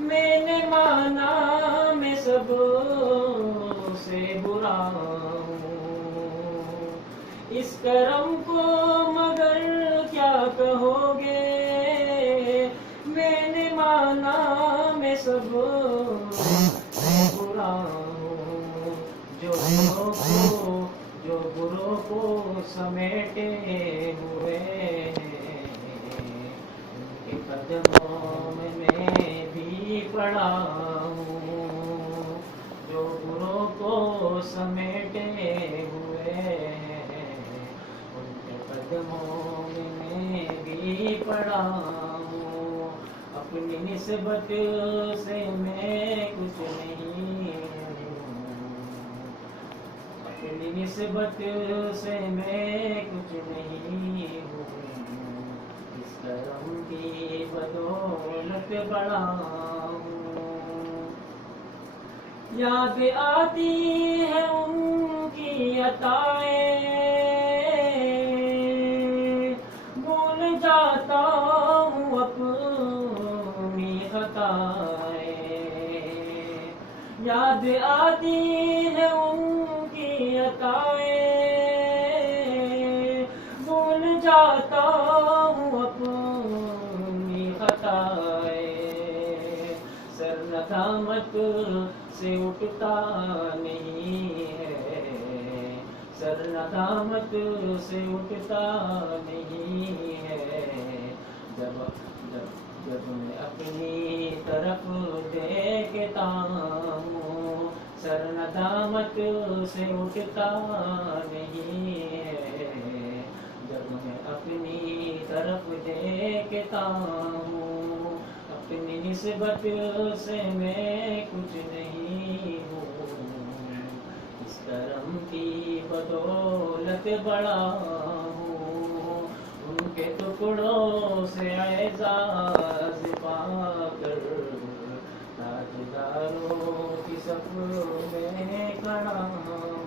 میں نے مانا میں سب سے برا ہوں، اس کرم کو مگر کیا کہو گے؟ میں نے مانا میں سب سے برا ہوں، جو بروں کو سمیٹے ہوئے ہیں، ان کے قدموں میں بھی پڑا ہوں، جو بروں کو سمیٹے ہوئے ہیں، ان کے قدموں میں بھی پڑا ہوں۔ اپنی نسبت سے میں کچھ نہیں ہوں، اپنی نسبت سے میں کچھ نہیں ہوں، اس کرم کی بدولت بڑا ہوں۔ یاد آتی ہے ان کی عطائیں، بھول جاتا ہوں اپنی خطائیں، یاد آتی ہے ان کی عطائیں، بھول جاتا ہوں اپنی خطائیں، سر ندامت سے اٹھتا نہیں ہے، سر ندامت سے اٹھتا نہیں ہے، جب میں اپنی طرف دیکھتا ہوں، سر ندامت سے اٹھتا نہیں ہے، جب میں اپنی طرف دیکھتا ہوں، اپنی نسبت سے میں کچھ نہیں ہوں، اس کرم کی بدولت بڑا ہوں، ان کے ٹکڑوں سے اعزاز پا کر تاجداروں کی صف میں کھڑا ہوں۔